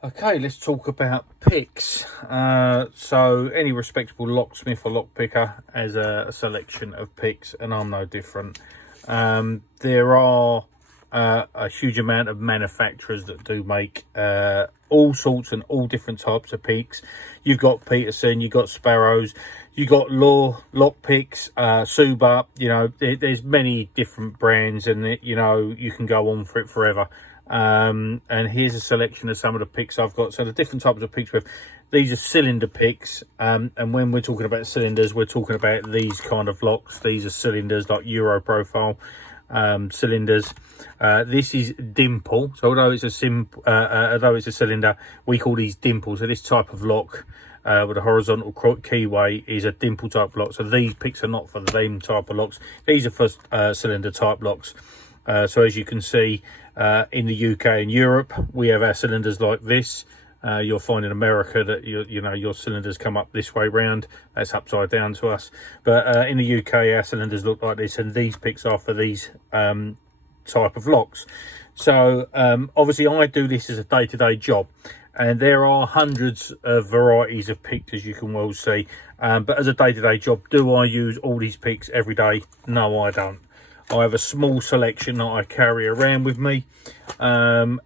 Okay, let's talk about picks. So any respectable locksmith or lockpicker has a selection of picks, and I'm no different. There are a huge amount of manufacturers that do make all sorts and all different types of picks. You've got Peterson, you've got Sparrows, you've got Law lockpicks, Suba. There's many different brands, and you can go on for it forever. And here's a selection of some of the picks I've got. So the different types of picks these are cylinder picks, and when we're talking about cylinders, we're talking about these kind of locks. These are cylinders like Euro profile cylinders. This is dimple. So although it's a cylinder, we call these dimples. So this type of lock with a horizontal keyway is a dimple type lock. So these picks are not for them type of locks. These are for cylinder type locks. So as you can see, in the UK and Europe, we have our cylinders like this. You'll find in America that your cylinders come up this way round. That's upside down to us. But in the UK, our cylinders look like this, and these picks are for these type of locks. So obviously, I do this as a day-to-day job, and there are hundreds of varieties of picks, as you can well see. But as a day-to-day job, do I use all these picks every day? No, I don't. I have a small selection that I carry around with me, and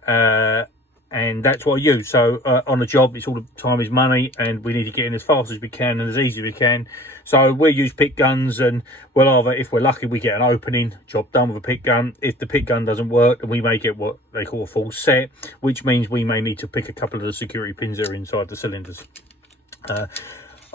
that's what I use. So on a job, it's all the time is money, and we need to get in as fast as we can and as easy as we can. So we use pick guns, and well, either if we're lucky, we get an opening, job done with a pick gun. If the pick gun doesn't work, then we may get what they call a full set, which means we may need to pick a couple of the security pins that are inside the cylinders.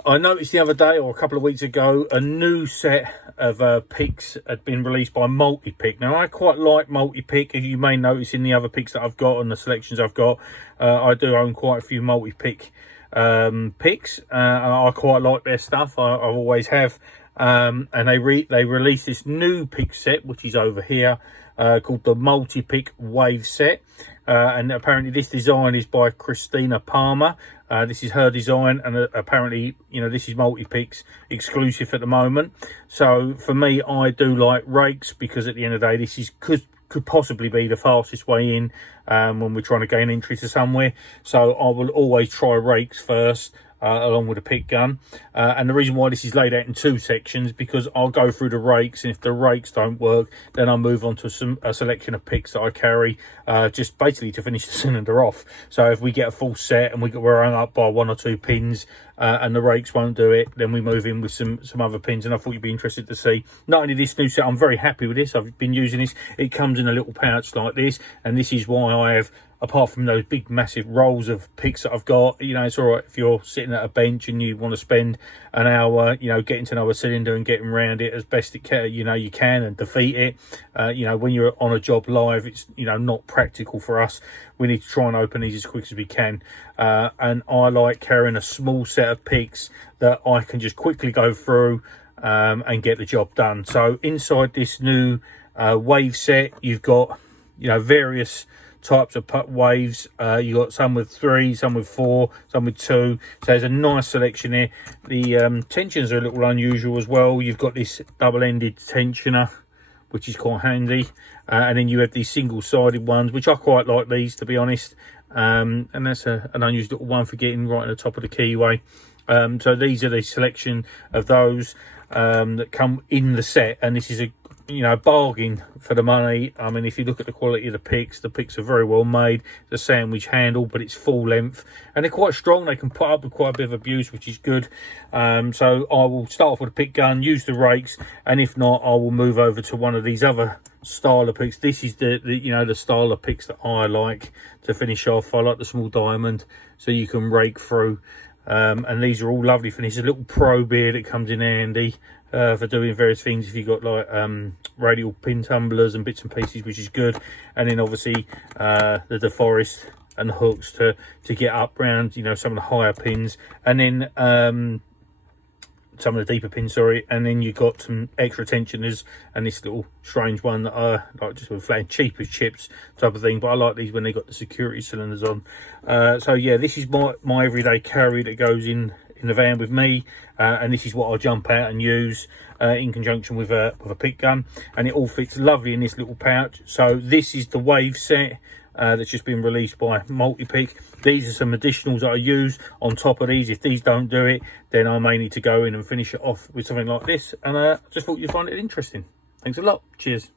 I noticed the other day, or a couple of weeks ago, a new set of picks had been released by Multipick. Now, I quite like Multipick, as you may notice in the other picks that I've got and the selections I've got. I do own quite a few Multipick picks, and I quite like their stuff. I always have. And they released this new pick set, which is over here, called the Multipick Wave Set. And apparently this design is by Christina Palmer. This is her design, and apparently, this is Multipick's exclusive at the moment. So for me, I do like Rakes, because at the end of the day, this could possibly be the fastest way in when we're trying to gain entry to somewhere. So I will always try Rakes first, along with a pick gun. And the reason why this is laid out in two sections, because I'll go through the Rakes, and if the Rakes don't work, then I'll move on to a selection of picks that I carry, just basically to finish the cylinder off. So if we get a full set and we're hung up by one or two pins, and the Rakes won't do it, then we move in with some other pins. And I thought you'd be interested to see not only this new set, I'm very happy with this. I've been using this. It comes in a little pouch like this, and this is why I have, apart from those big massive rolls of picks that I've got, it's all right if you're sitting at a bench and you want to spend an hour, getting to know a cylinder and getting around it as best it can, you can, and defeat it. When you're on a job live, it's, not practical for us. We need to try and open these as quick as we can. And I like carrying a small set of picks that I can just quickly go through and get the job done. So inside this new wave set, you've got, various types of waves. You got some with 3, some with 4, some with 2. So there's a nice selection here. The tensions are a little unusual as well. You've got this double-ended tensioner, which is quite handy, and then you have these single-sided ones, which I quite like these, to be honest. And that's an unusual little one for getting right on the top of the keyway. So these are the selection of those that come in the set, and this is a bargain for the money. I mean, if you look at the quality of the picks are very well made. The sandwich handle, but it's full length, and they're quite strong. They can put up with quite a bit of abuse, which is good. So I will start off with a pick gun, use the Rakes, and if not, I will move over to one of these other style of picks. This is the style of picks that I like to finish off. I like the small diamond, so you can rake through. And these are all lovely finishes. A little probe here that comes in handy for doing various things. If you've got like radial pin tumblers and bits and pieces, which is good. And then obviously the deforest and hooks to get up round some of the higher pins, and then some of the deeper pins, sorry. And then you've got some extra tensioners, and this little strange one that I like, just with flat, cheap as chips type of thing, but I like these when they got the security cylinders on. So yeah, this is my everyday carry that goes in the van with me, and this is what I'll jump out and use in conjunction with a pick gun, and it all fits lovely in this little pouch. So this is the wave set. that's just been released by Multipick. These are some additionals that I use on top of these. If these don't do it, then I may need to go in and finish it off with something like this. And I just thought you'd find it interesting. Thanks a lot. Cheers.